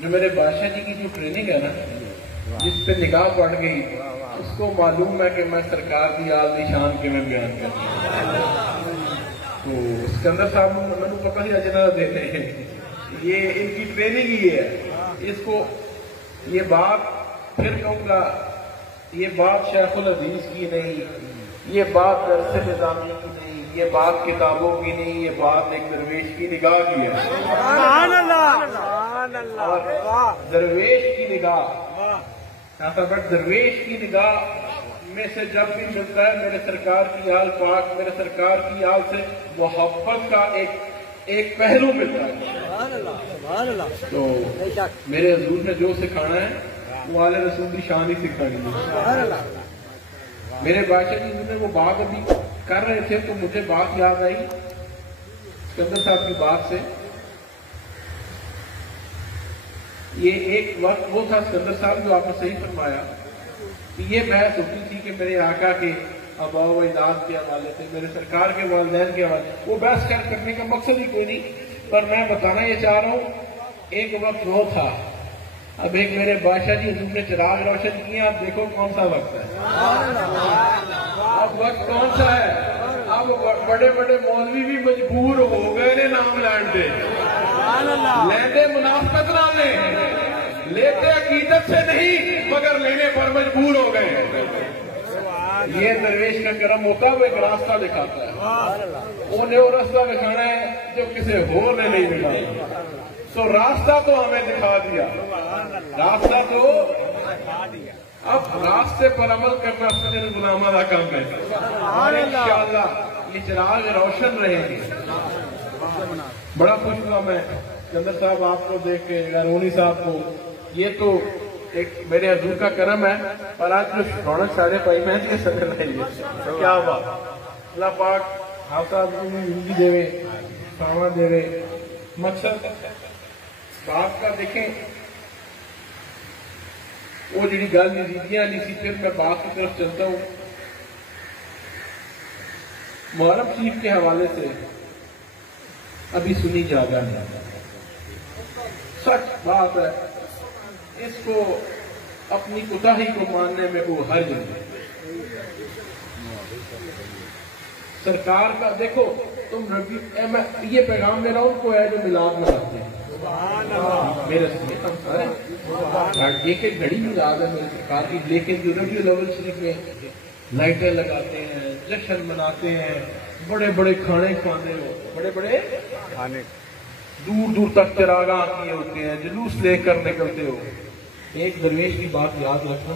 जो मेरे बादशाह जी की जो ट्रेनिंग है ना, जिस पे निगाह पड़ गई, उसको मालूम है कि मैं सरकार की आल दी शान के मैं बयान कर। तो सिकंदर साहब मैंने पता ही अजना देते हैं, ये इनकी ट्रेनिंग ही है। इसको ये बात फिर कहूंगा, ये बात शेखुल हदीस की नहीं, ये बात दरसे निज़ामी की नहीं, ये बात किताबों की नहीं, ये बात एक दरवेश की निगाह की है। और दरवेश की निगाह, बट दरवेश की निगाह में से जब भी मिलता है मेरे सरकार की आल पाक, मेरे सरकार की आल से मोहब्बत का एक पहलू मिलता है। तो मेरे हजूर ने जो सिखाना है वो आले रसूल की शान ही सिखानी है। मेरे बादशाह जी ने वो बात अभी कर रहे थे तो मुझे बात याद आई सिकंदर साहब की बात से। ये एक वक्त वो था सिकंदर साहब जो आपने सही फरमाया कि ये बहस होती थी कि मेरे आका के अबाव व इजाद के हवाले से, मेरे सरकार के वालिदैन के हवाले, वो बहस करने का मकसद ही कोई नहीं। पर मैं बताना ये चाह रहा हूँ, एक वक्त वो था, अब एक मेरे बादशाह जी हजूर ने चिराग रोशन किए, आप देखो कौन सा वक्त है। अब वक्त कौन सा है? अब बड़े बड़े मौलवी भी मजबूर हो गए ने नाम लैंडे लेंदे मुनाफिकत नाम लेते अकीदत से नहीं, मगर लेने पर मजबूर हो गए। ये दरवेश का करम होता है, वो एक रास्ता दिखाता है। उन्हें वो रास्ता दिखाना है जो किसी होर ने नहीं दिखाया। तो रास्ता तो हमें दिखा दिया, रास्ता तो अब रास्ते पर अमल करना सजन गुलामा का काम है। और इंशाअल्लाह ये चिराग रोशन रहेंगे। बड़ा खुश हुआ मैं चंदर साहब आपको देख के, गारोनी साहब को। ये तो एक मेरे हजूर का करम है। और आज जो रौनक सारे पाई मैं ये सदर लाइए, क्या बात। अल्लाह पाक आप साहब को जिंदगी देवे, सामा देवे। मकसद बात का देखें, वो जी गल नजीदियां नहीं सी। फिर मैं बात की तरफ चलता हूं। मुहर्रम शरीफ के हवाले से अभी सुनी जागा नहीं, सच बात है। इसको अपनी कुताही को मानने में वो हर्ज नहीं। सरकार का देखो, तुम रबी ये पैगाम मेरा उनको है जो मिलाद मनाते हैं। मेरे एक एक घड़ी मिलाद है मेरी सरकार की, लेकिन जो रबी अव्वल शरीफ में लाइटें लगाते हैं, जश्न मनाते हैं, बड़े बड़े खाने खाते हो, बड़े बड़े खाने, दूर दूर तक चिरागा किए होते हैं, जुलूस लेकर निकलते हो। एक दरवेश की बात याद रखना,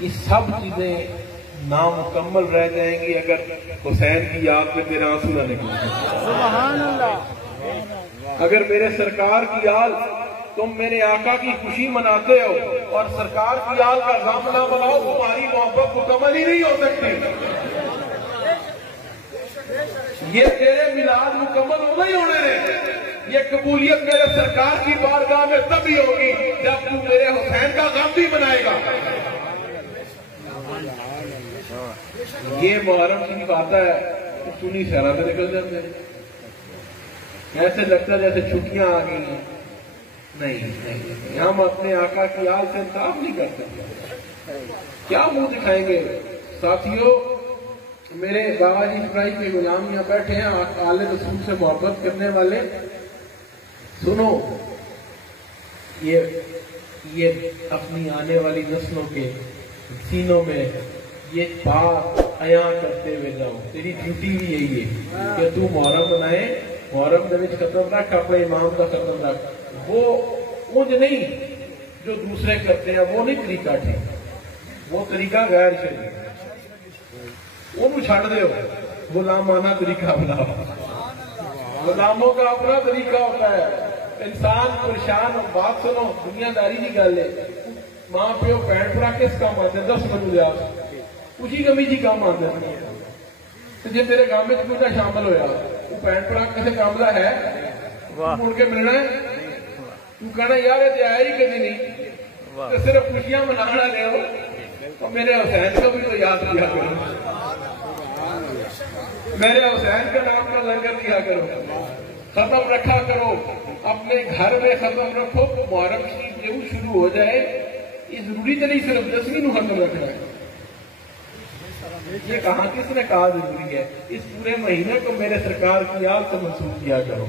ये सब चीजें नामुकम्मल रह जाएंगी अगर हुसैन की याद में तेरा आंसू न निकले। सुभान अल्लाह। अगर मेरे सरकार की याद, तुम मेरे आका की खुशी मनाते हो और सरकार की याद का गम ना बनाओ, तुम्हारी मोहब्बत मुकम्मल ही नहीं हो सकती। ये तेरे मिलाद मुकम्मल होना ही होने रहे। ये कबूलियत मेरे सरकार की बारगाह में तभी होगी जब तू मेरे हुसैन का गम भी मनाएगा। ये मुहर्रम शरीफ आता है तो सुनी शहरा में निकल जाते हैं, ऐसे लगता है जैसे छुट्टियां आ गई हैं। नहीं, हम अपने आका की याद से इंसाफ नहीं कर सकते। क्या मुंह दिखाएंगे साथियों? मेरे बाबा जी फराई के गुलाम यहाँ बैठे हैं, आले रसूल से मोहब्बत करने वाले। सुनो, ये अपनी आने वाली नस्लों के सीनों में ये बात अया करते हुए जाओ। तेरी ड्यूटी भी यही है कि तू मुहर्रम बनाए, मुहर्रम के खत्म रख, अपने इमाम का खत्म रख। वो उज नहीं जो दूसरे करते हैं, वो नहीं तरीका ठीक, वो तरीका गैर शरीय, वो छड़ दो, गुलामाना तरीका बनाओ। गुलामों का अपना तरीका होता है। इंसान परेशान, बात सुनो, दुनियादारी की गल है। मां प्यो भैन भरा किस काम आते? 10 मनु लिया खुशी गमी जी काम आते। तो जे तेरे काम में कोई शामिल होया, वो भैन भरा किसी काम का है, मुड़ के मिलना है, तू कहना यार ये आया ही कभी नहीं, तो सिर्फ खुशियां मनाना ले हो। तो मेरे हुसैन को भी तो याद किया करो, मेरे हुसैन के नाम का लंगर दिया करो। खत्म रखा करो, अपने घर में खत्म रखो। मुहर्रम शरीफ जरूर शुरू हो जाए, ये जरूरी तो नहीं सिर्फ 10वीं को खत्म रखना है। ये कहा किसने कहा जरूरी है? इस पूरे महीने को मेरे सरकार की याद से मंसूब किया करो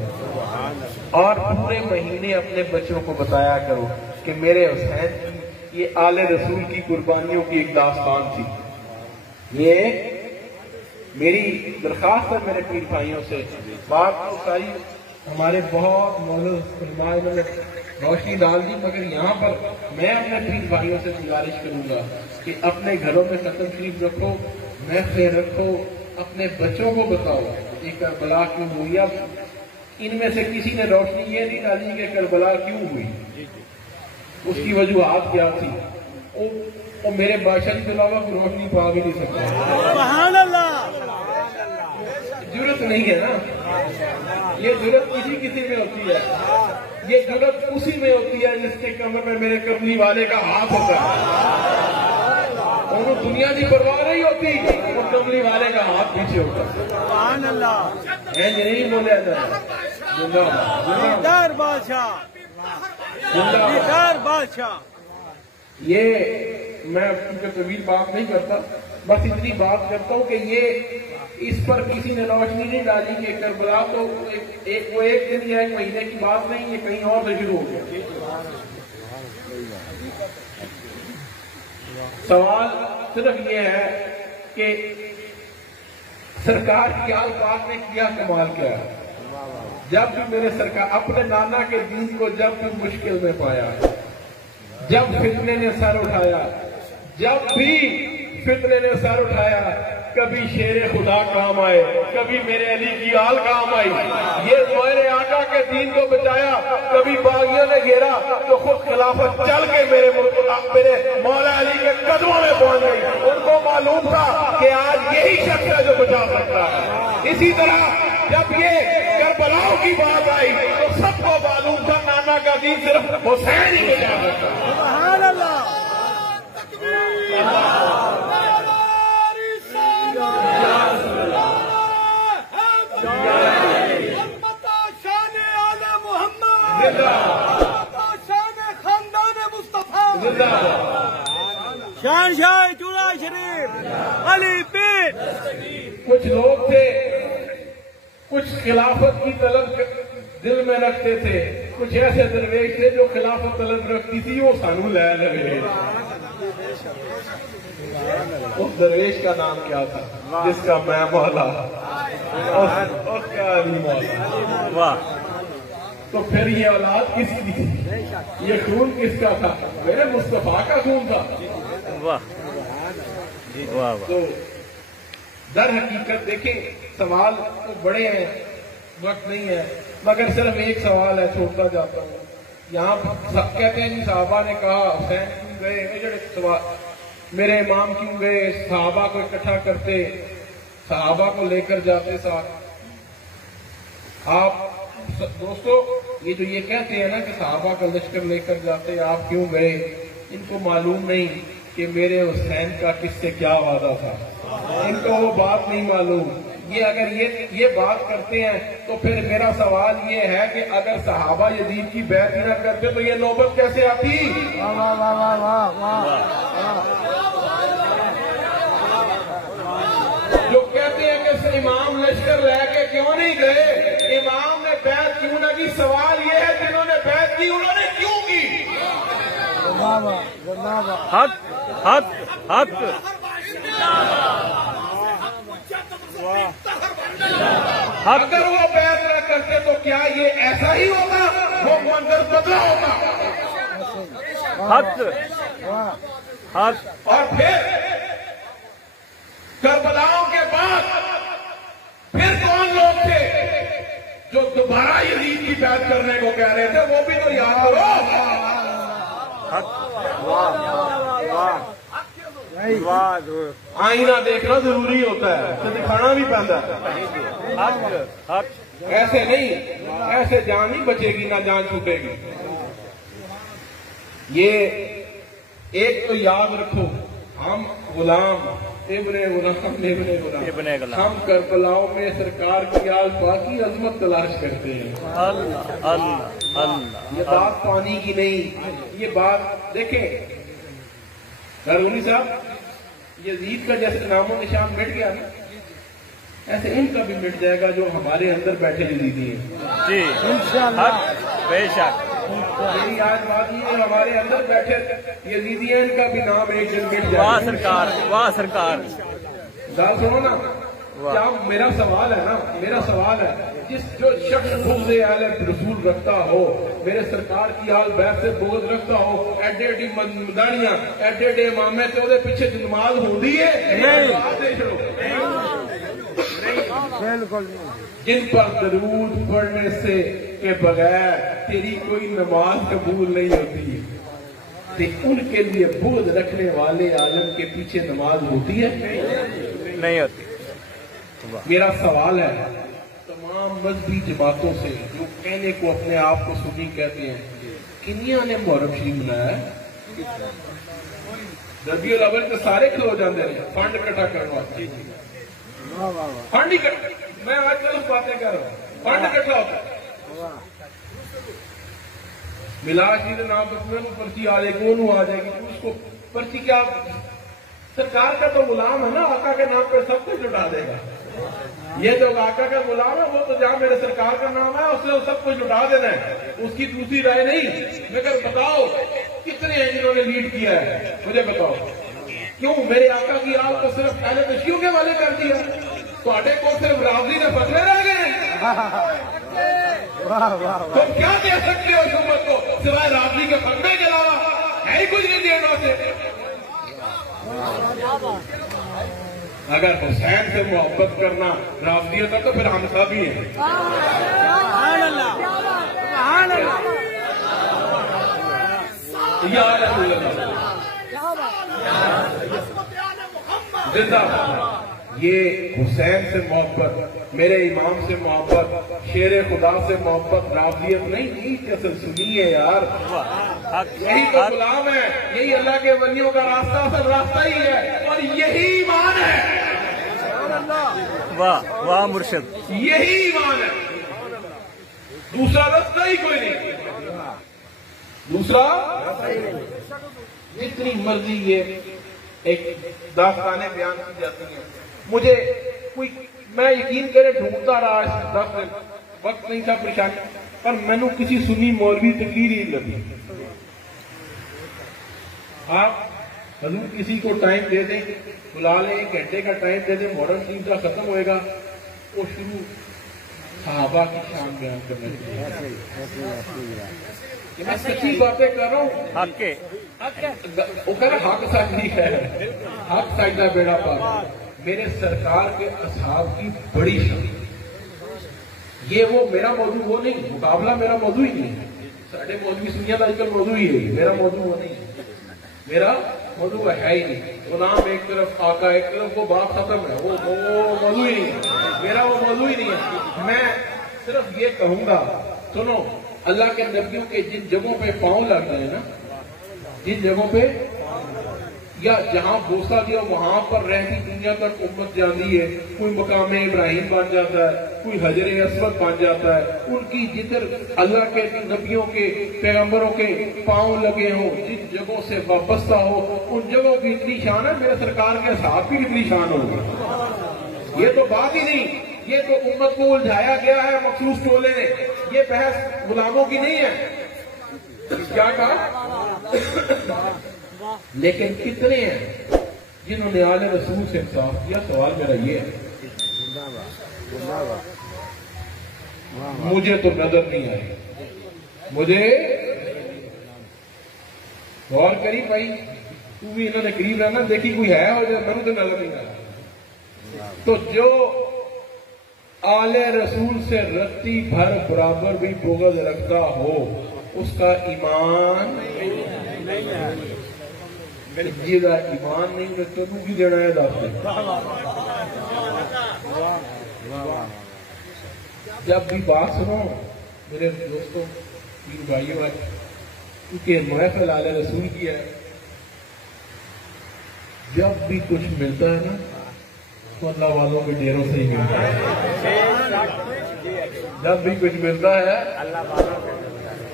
और पूरे महीने अपने बच्चों को बताया करो कि मेरे हुसैन की ये आले रसूल की कुर्बानियों की एक दास्तान थी। ये मेरी दरखास्त है मेरे पीर भाइयों से। बात तो सारी हमारे बहुत मौलूद रोशनी डाल दी, मगर यहाँ पर मैं अपने पीर भाइयों से गुजारिश करूंगा कि अपने घरों में खत्म शरीफ रखो, महफिल रखो, अपने बच्चों को बताओ कि करबला क्यों हुई। अब इनमें से किसी ने रोशनी ये नहीं डाली कि करबला क्यों हुई, उसकी वजूहात क्या थी। वो मेरे बादशाह के अलावा रोशनी पा भी नहीं सकता। सुभान अल्लाह। जरूरत नहीं है ना, ये जरूरत किसी में होती है। ये जरूरत उसी में होती है जिसके कमर में मेरे कमली वाले का हाथ होता है। उनको दुनिया की परवाह नहीं होती, वो कमली वाले का हाथ पीछे होता है। सुभान अल्लाह। नहीं बोले जिंदाबाद बादशाह, जिंदाबाद बादशाह। ये मैं क्योंकि तवील बात नहीं करता, बस इतनी बात करता हूँ कि ये इस पर किसी ने रोशनी नहीं डाली कि करबला तो वो एक दिन या एक महीने की बात नहीं, ये कहीं और से शुरू हो गया। सवाल सिर्फ ये है कि सरकार की आल-पाक ने किया कमाल किया। जब भी मेरे सरकार अपने नाना के दीन को जब भी मुश्किल में पाया, जब फितने ने सर उठाया, जब भी फितने ने सर उठाया, कभी शेर खुदा काम आए, कभी मेरे अली की आल काम आई। ये मेरे आका के दीन को बचाया। कभी बागियों ने घेरा तो खुद खिलाफत चल के मेरे मौला अली के कदमों में पहुंच गई। उनको मालूम था कि आज यही शख्स है जो बचा सकता है। इसी तरह जब ये करबलाओं की बात आई तो सबको मालूम था नाना का दीन सिर्फ हुसैन ही बचा सकता है। सुभान अल्लाह। शाह चूड़ा शरीफ अली पीर। कुछ लोग थे, कुछ खिलाफत की तलब दिल में रखते थे, कुछ ऐसे दरवेश थे जो खिलाफत तलब रखती थी, वो सानू लै लगे। उस दरवेश का नाम क्या था जिसका मैं मौला और क्या अली मौला। वाह। तो फिर ये औलाद किसकी थी, ये खून किसका था? मेरे मुस्तफा का खून था। वाह वाह। तो दर हकीकत देखें, सवाल तो बड़े हैं, वक्त नहीं है, मगर सिर्फ एक सवाल है, छोड़ता जाता हूँ। यहाँ कहते हैं जी साहबा ने कहा हुसैन क्यों गए, मेरे इमाम क्यों गए, सहाबा को इकट्ठा करते, सहाबा को लेकर जाते साथ। आप दोस्तों ये जो ये कहते हैं ना कि सहाबा का लश्कर लेकर जाते, आप क्यों गए, इनको मालूम नहीं कि मेरे हुसैन का किससे क्या वादा था। इनको वो बात नहीं मालूम। ये अगर ये बात करते हैं तो फिर मेरा सवाल ये है कि अगर सहाबा यजीद की बैत न करते तो ये नौबत कैसे आती? जो कहते हैं कि इमाम लश्कर लेके क्यों नहीं गए, इमाम ने बैत क्यों ना की, सवाल ये है जिन्होंने बैत की उन्होंने क्यों की? हक हक हक। अगर वो बैत न करते तो क्या ये ऐसा ही होगा, वो मंजर बदला होगा। हक हक। और फिर करबलाओं के बाद फिर कौन लोग थे जो दोबारा यजीद की बैत करने को कह रहे थे, वो भी तो याद करो। आईना देखना जरूरी होता है, तो दिखाना भी पैदा है। ऐसे नहीं, ऐसे जान नहीं बचेगी ना जान छूटेगी। ये एक तो याद रखो, हम गुलाम इब्ने गुलाम हम करबलाओं में सरकार की आज बाकी अजमत तलाश करते हैं। अल्लाह अल्लाह अल्लाह। ये बात पानी की नहीं, ये बात देखें गरगुनी साहब, यजीद का जैसे नामो निशान मिट गया ना, ऐसे इनका भी मिट जाएगा जो हमारे अंदर बैठे यजीदी हैं। जी इंशाअल्लाह, बेशक। मेरी आज बात ये, हमारे अंदर बैठे यजीदी हैं, इनका भी नाम एक दिन मिट जाएगा। वाह सरकार, वाह सरकार। बात सुनो ना, क्या मेरा सवाल है ना, मेरा सवाल है, जिस जो शख्स बुग़्ज़ आले रसूल रखता हो, मेरे सरकार की आल बैत से बुग़्ज़ रखता हो, एडे एडी मदानियां एडे एडे इमामे ते ओदे पीछे नमाज होती है जिन पर दरूद पढ़ने से के बगैर तेरी कोई नमाज कबूल नहीं होती, तो उनके लिए बुग़्ज़ रखने वाले आलम के पीछे नमाज होती है नहीं होती। मेरा सवाल है तमाम मजहबी जमातों से जो कहने को अपने आप को सुन्नी कहते हैं, किनिया ने मुहर्रम शरीफ मनाया? रबीउल अव्वल के सारे खलो जाते हैं फंड इकट्ठा करने वास्ते, फंड ही मैं आज कल बातें कर रहा हूँ, फंड इकट्ठा होता है। मिलाद जी के नाम पर पर्ची आ जाएगी, वो आ जाएगी, उसको पर्ची क्या, सरकार का तो गुलाम है ना, आका के नाम पे सब कुछ लुटा देगा। ये जो आका का गुलाम है वो तो जहां मेरे सरकार का नाम है उससे सब कुछ लुटा देना है, उसकी दूसरी राय नहीं। मगर बताओ कितने हैं जिन्होंने लीड किया है, मुझे बताओ। क्यों मेरे आका की आग को सिर्फ पहले तो शियों के वाले कर दिया, तो को सिर्फ रावजी ने फतवे रह गए। तो क्या कह सकते हो इस उम्मत को सिवाय रावजी के फतवे के अलावा है ही कुछ नहीं देना से। अगर हुसैन से मोहब्बत करना रावजियत है तो फिर हमसा भी है। जिंदाबाद। ये हुसैन से मोहब्बत, मेरे इमाम से मोहब्बत, शेर खुदा से मोहब्बत रावजियत नहीं, कैसे सुनिए यार, यही तो गुलाम है, यही अल्लाह के वलियों का रास्ता असल रास्ता ही है, और यही ईमान है। वाह वाह मुर्शिद, यही ईमान है, दूसरा रास्ता ही कोई नहीं, दूसरा जितनी मर्जी ये एक दास्तानें बयान की जाती हैं, मुझे कोई मैं यकीन करे ढूंढता रहा इस 10 दिन, वक्त नहीं था, परेशानी, पर मैंने किसी सुन्नी मौलवी तकरीर ही लगी। आप हजूर किसी को टाइम दे दें, बुला लें, 1 घंटे का टाइम दे दें, मुहर्रम शरीफ का खत्म होएगा, वो शुरू सहाबा की शान बयान करने, मैं सच्ची बातें कर रहा हूँ। आपके वो कह रहा हक साजी है, हक साजदा बेड़ा पार, मेरे सरकार के असहाब की बड़ी शान, ये वो मेरा मौजू वो नहीं, मुकाबला मेरा मौजू ही नहीं है। साढ़े मौजूद सुनिया आजकल मौजू ही है, मेरा मौजू वो नहीं है, मेरा मौजू है ही नहीं। गुलाम एक तरफ, आका एक तरफ, वो बात खत्म है, वो मौजू ही नहीं है, मेरा वो मौजू ही नहीं है। मैं सिर्फ ये कहूंगा, सुनो, अल्लाह के नबियों के जिन जगहों पे पांव लग गए ना, जिन जगहों पे या जहां बोसा दिया वहां पर रहती दुनिया तक उम्मत जाती है, कोई मकाम इब्राहिम बन जाता है, कोई हजर अस्वद बन जाता है, उनकी जिधर अल्लाह के नबियों के पैगंबरों के पांव लगे हों, जिन जगहों से वाबस्ता हो, उन जगहों की इतनी शान है, मेरे सरकार के साथ भी कितनी शान होगी। ये तो बात ही नहीं, ये तो उम्मत को उलझाया गया है मखसूस टोले ने, ये बहस गुलामों की नहीं है। क्या कहा? लेकिन कितने हैं जिन्होंने आले रसूल से इंसाफ किया? सवाल मेरा ये है, मुझे तो नजर नहीं आई, मुझे गौर करी भाई, तू भी इन्होंने करीब रहना, देखी कोई है और मैंने तो नजर नहीं आया। तो जो आले रसूल से रत्ती भर बराबर भी बुग़्ज़ रखता हो, उसका ईमान जीदा ईमान नहीं रखते तू की देना है दास। जब भी बात सुनो मेरे दोस्तों, तीन भाइयों, क्योंकि महफिल आले रसूल की है, जब भी कुछ मिलता है ना तो अल्लाह वालों के डेरों से ही मिलता है। जब भी कुछ मिलता है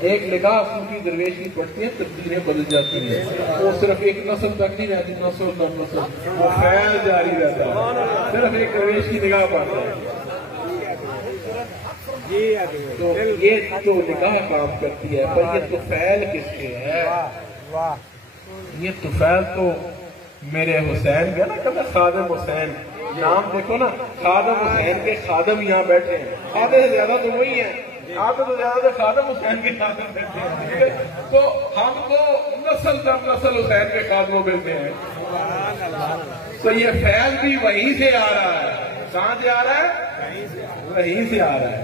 एक निगाह सूफी दरवेश की पड़ती है, तब्दीलें बदल जाती है। वो सिर्फ एक नस्ल तक नहीं रहती, नस्ल दर नस्ल वो फैल जारी रहता है, सिर्फ एक दरवेश की निगाह पड़ता है। तो ये तो निगाह काम करती है, पर ये तो फैल किसके है? ये तुफैल तो मेरे हुसैन का ना, कहता खादम हुसैन, नाम देखो ना, खादम हुसैन के खादम यहाँ बैठे हैं। आधे से ज्यादा तो वही है, आधे से ज्यादा तो खादम हुसैन के खादम बैठे हैं, ठीक है? तो हम तो नस्ल दर नस्ल हुसैन के खादमों मिलते हैं। तो ये फैल भी वहीं से आ रहा है। कहां से आ रहा है? वहीं से आ रहा है।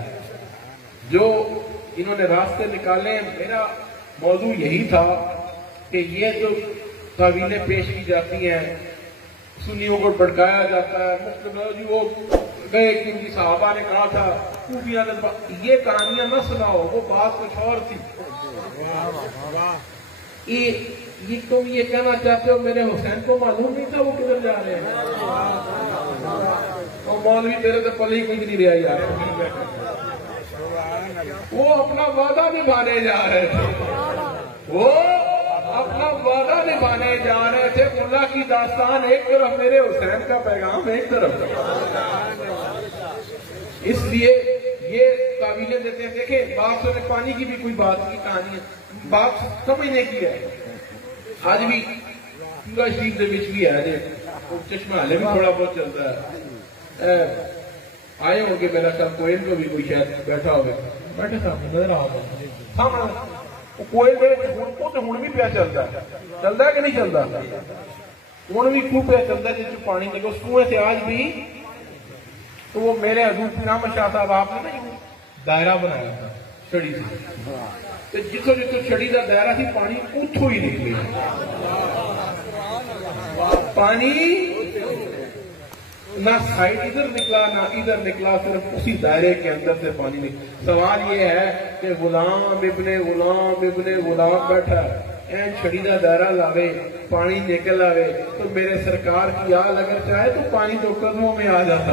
जो इन्होंने रास्ते निकाले, मेरा मौजू यही था कि ये जो तावीलें पेश की जाती हैं, सुन्नियों को भड़काया जाता है, मुफ्त वो गए कि उनकी साहबा ने कहा था, खूबियां ने, ये कहानियां न सुनाओ, वो बात कुछ और थी। ये तुम ये कहना चाहते हो मेरे हुसैन को मालूम नहीं था वो किधर जा रहे हैं? तो मौलवी तेरे तो पल ही कुछ नहीं रहा यार। वो अपना वादा निभाने जा रहे थे, वो अपना वादा निभाने जा रहे थे। मुल्ला की दास्तान एक तरफ, मेरे हुसैन का पैगाम एक तरफ। इसलिए ये तावीलें देते हैं। देखें, बाप से पानी की भी कोई बात की कहानी है, बाप समझने की है। आज भी पूरा शरीफ के बिच भी है, चश्मा हले भी थोड़ा बहुत चलता है। आए होंगे मेरा ख्याल, कोयल को भी कोई शायद बैठा होगा, बैठे सामने नजर आ कोयल हूं भी पिया चलता है कि नहीं चलता? हूं भी खूब पिया चलता है, जिस पानी निकले उस कुएं से आज भी। तो वो मेरे हजूर पीर शाह साहब आपने ना दायरा बनाया था छड़ी से, तो जिसो जिसो छड़ी का दायरा थी, पानी उठो ही निकले, पानी ना साइड इधर निकला ना इधर निकला, सिर्फ उसी दायरे के अंदर से पानी निकला। सवाल ये है कि गुलाम इब्ने गुलाम बैठा एन छड़ी का दायरा लावे, पानी निकल आवे, तो मेरे सरकार की आल अगर चाहे तो पानी तो कदमों में आ जाता।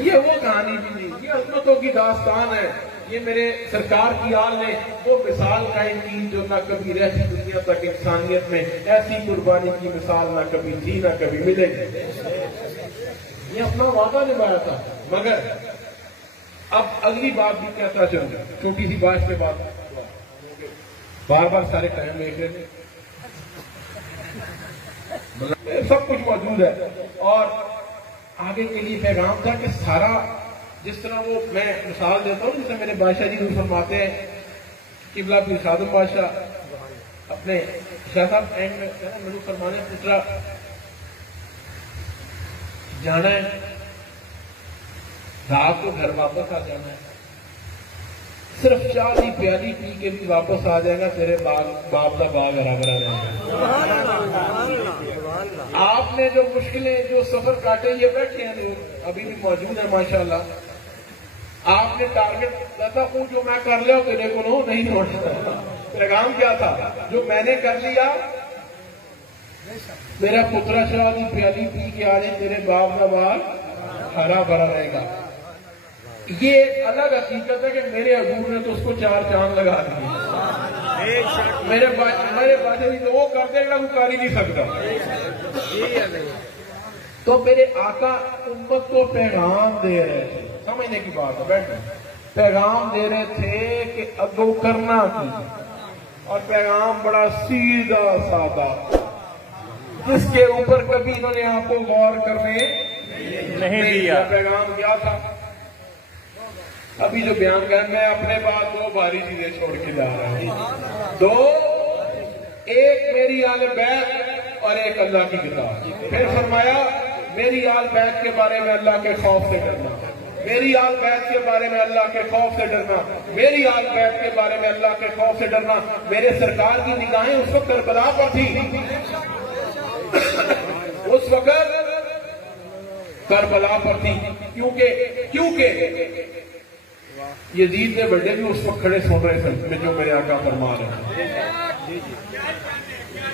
ये वो कहानी भी नहीं, ये अजमतों की दास्तान है। ये मेरे सरकार की आल ने वो मिसाल कायम की जो ना कभी रहती दुनिया तक इंसानियत में, ऐसी कुर्बानी की मिसाल ना कभी थी ना कभी मिलेगी। ये अपना वादा निभाया था। मगर अब अगली बात भी कहता चलूंगा, छोटी सी बात पे बात, बार बार सारे टाइम देख रहे थे, सब कुछ मौजूद है। और आगे के लिए पैगाम था कि सारा, जिस तरह वो मैं मिसाल देता हूँ, जैसे मेरे बादशाह जी फरमाते हैं, किबला पीर सादम बादशाह अपने शाह साहब एंड में मुझे फरमाने, पुत्रा जाना है, रात को घर वापस आ जाना है, सिर्फ चाय की प्याली पी के भी वापस आ जाएगा, तेरे बाप का बाग हरा भरा रहेगा। आपने जो मुश्किलें, जो सफर काटे, ये बैठे हैं लोग अभी भी मौजूद है माशाल्लाह। आपने टारगेट था, वो जो मैं कर लिया तेरे को नो नहीं छोड़ना। पैगाम क्या था? जो मैंने कर लिया, मेरा पुत्रा शाह की प्याली पी के आ जाए, तेरे बाप का बाग हरा भरा रहेगा। ये एक अलग हकीकत है कि मेरे हजूर ने तो उसको 4 चांद लगा दिए। मेरे बादशाह जी तो वो कर देगा, वो कर ही नहीं सकता। तो मेरे आका उम्मत को पैगाम दे रहे थे, समझने की बात है, बैठो, पैगाम दे रहे थे कि अगो करना थी। और पैगाम बड़ा सीधा सादा, जिसके ऊपर कभी इन्होंने आपको गौर करने नहीं दिया। पैगाम क्या था? अभी जो बयान कर, मैं अपने बाद 2 भारी चीजें छोड़ के जा रहा हूं। 2, एक मेरी आल बैत और एक अल्लाह की किताब। फिर फरमाया, मेरी आल बैत के बारे में अल्लाह के खौफ से डरना, मेरी आल बैत के बारे में अल्लाह के खौफ से डरना, मेरी आल बैत के बारे में अल्लाह के खौफ से डरना। मेरे सरकार की निगाहें उस वक्त करबला पर थी, उस वक्त करबला पर थी, क्योंकि यजीद के बड़े भी उस वक्त खड़े सुन रहे थे जो मेरे आका फरमा रहे हैं।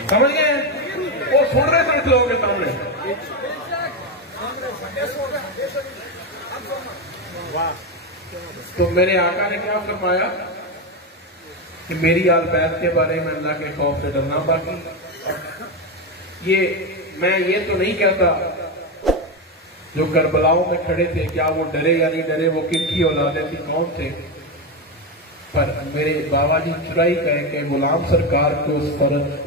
समझ गए? वो सुन रहे थे लोगों के सामने। तो मेरे आका ने क्या फरमाया कि मेरी आल बैत के बारे में अल्लाह के खौफ से डरना। बाकी मैं ये तो नहीं कहता जो करबलाओं में खड़े थे क्या वो डरे या नहीं डरे, वो किनकी औलादे थी, कौन थे, पर मेरे बाबा जी चुराई कहे कि गुलाम सरकार को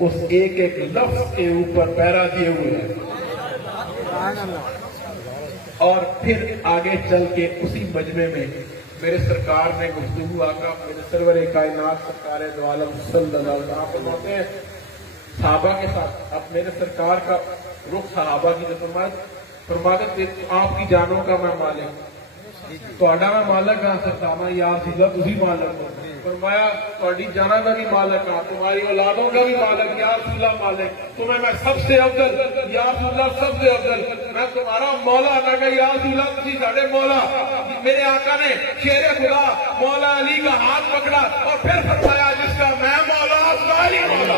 उस एक एक लफ्ज के ऊपर पैरा दिए हुए हैं। और फिर आगे चल के उसी मजमे में मेरे सरकार ने गुफ्तगू आका मेरे सरवर कायनात सरकार दो आलम सल्लल्लाहु अलैहि वसल्लम फरमाते हैं सहाबा के साथ। अब मेरे सरकार का रुख सहाबा की जो फरमाते आपकी जानों का मैं मालिक, ਤੁਹਾਡਾ मैं मालिक हाँ सरताना यार सीधा तुसी मालिक हो। फरमाया ਤੁਹਾਡੀ जाना का भी मालिक हाँ, तुम्हारी औलादों का भी मालिक यार रसूला मालिक, तुम्हें मैं सबसे अफजल यार रसूला सबसे अफजल मैं तुम्हारा मौला। मैं कहा यार रसूला तुसी साढ़े मौला। मेरे आका ने शेर खुदा मौला अली का हाथ पकड़ा और फिर फरमाया जिसका मैं मौला उसका अली मौला।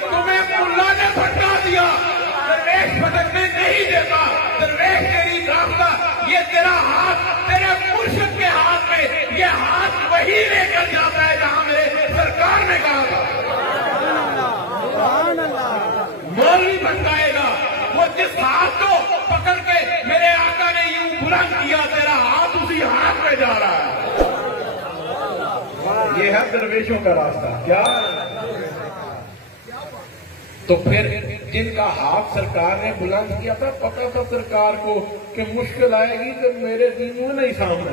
तुम्हें मुल्ला ने भटका दिया, दरवेश भटकने नहीं देता, दरवेश तेरी रास्ता, ये तेरा हाथ तेरे मुर्शिद के हाथ में, ये हाथ वही लेकर जाता है जहां मेरे सरकार ने कहा था। मौलवी भटकाएगा वो जिस हाथ को पकड़ के मेरे आका ने यूं बुलंद किया, तेरा हाथ उसी हाथ में जा रहा है। ये है दरवेशों का रास्ता। क्या तो फिर जिनका हाथ सरकार ने बुलंद किया था, पता था सरकार को कि मुश्किल आएगी तो मेरे दीनों नहीं सामने,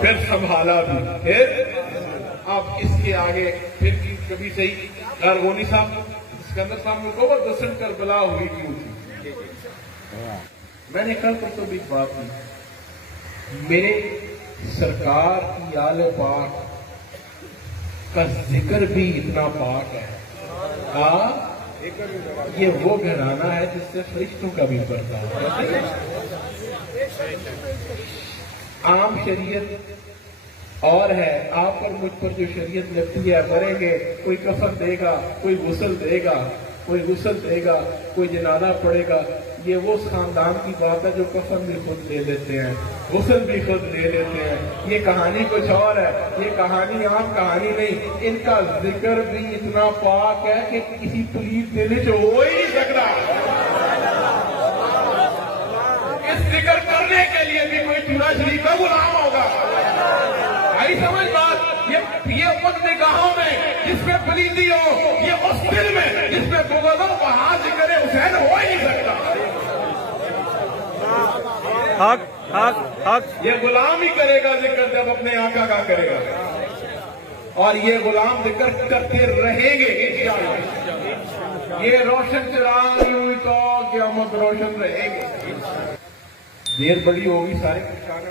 फिर संभाला भी। फिर अब इसके आगे फिर कभी सही अरगोनी साहब सिकंदर साहब को वो दसन करबला हुई क्यों थी। मैंने कल पर तो भी बात की, मेरे सरकार की आले पाक का जिक्र भी इतना पाक है। ये वो घराना है जिससे फरिश्तों का भी पर्दा है। आम शरीयत और है, आप और मुझ पर जो शरीयत लगती है, मरेंगे कोई कफन देगा, कोई गुस्ल देगा, कोई गुस्ल देगा, कोई जनाजा पड़ेगा। ये वो खानदान की बात है जो कफन भी खुद ले लेते हैं, गुस्ल भी खुद ले लेते हैं। ये कहानी कुछ और है, ये कहानी आम कहानी नहीं। इनका जिक्र भी इतना पाक है कि किसी पुलिस दिल से हो ही नहीं सकता। इस जिक्र करने के लिए भी कोई चूड़ा शरीफ का गुलाम होगा। आई समझ बात? ये उन निगाहों में जिसमें पलीदी हो, ये उस दिल में जिसमें बुग़्ज़ हो, वहां जिक्र हुसैन हो ही नहीं सकता। हक हक हक ये गुलाम ही करेगा जिक्र जब अपने आका का करेगा, और ये गुलाम जिक्र करते रहेंगे इंशाअल्लाह। ये रोशन चिराग यूं ही तो क़यामत रोशन रहेंगे। देर बड़ी होगी, सारे परेशान है।